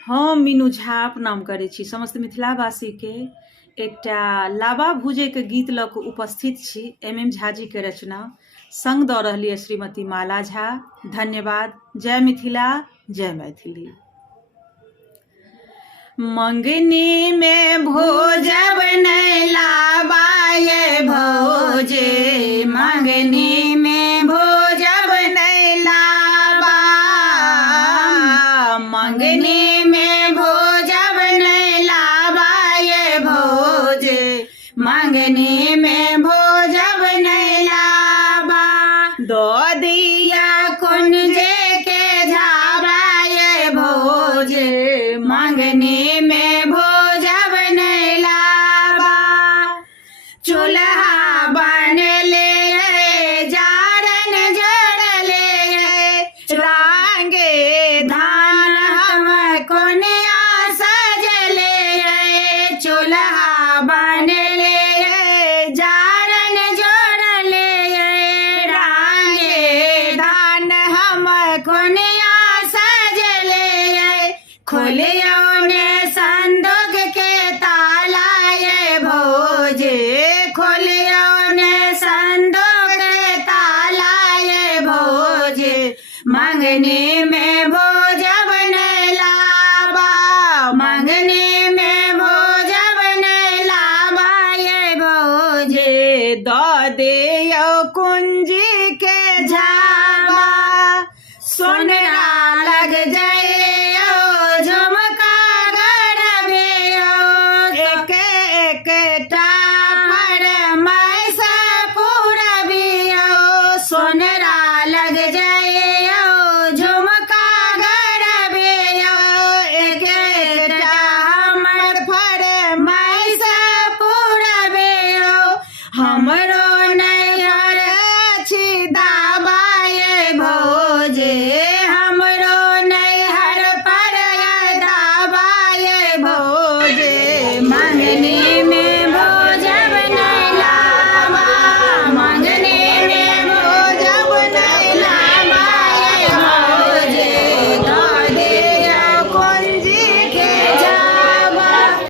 हम मीनू झा प्रणाम करै छी समस्त मिथिलावासी के एकटा लाबा भूजे के गीत लऽ कऽ उपस्थित छी। MM झा जी के रचना संग दऽ रहली है श्रीमती माला झा। धन्यवाद। जय मिथिला, जय मैथिली। मंगनी में भोजब नहीं लाबा ये भोजे, मंगनी में भोजब नहीं लाबा, मंगनी में भोजब नहीं लाबा ये भोजे, मंगनी में भोजब नहीं लाबा। दो दिया कुंजे के झाबा ये भोजे, मंगनी में भोजब नहीं लाबा। चूल्हा बन ले जारन जड़ ले, रांगे धान हम कोनिया सज ले। चूल्हा बन ले जारन जोड़ ले, रांगे धान हम कोनिया सज ले। खोलिया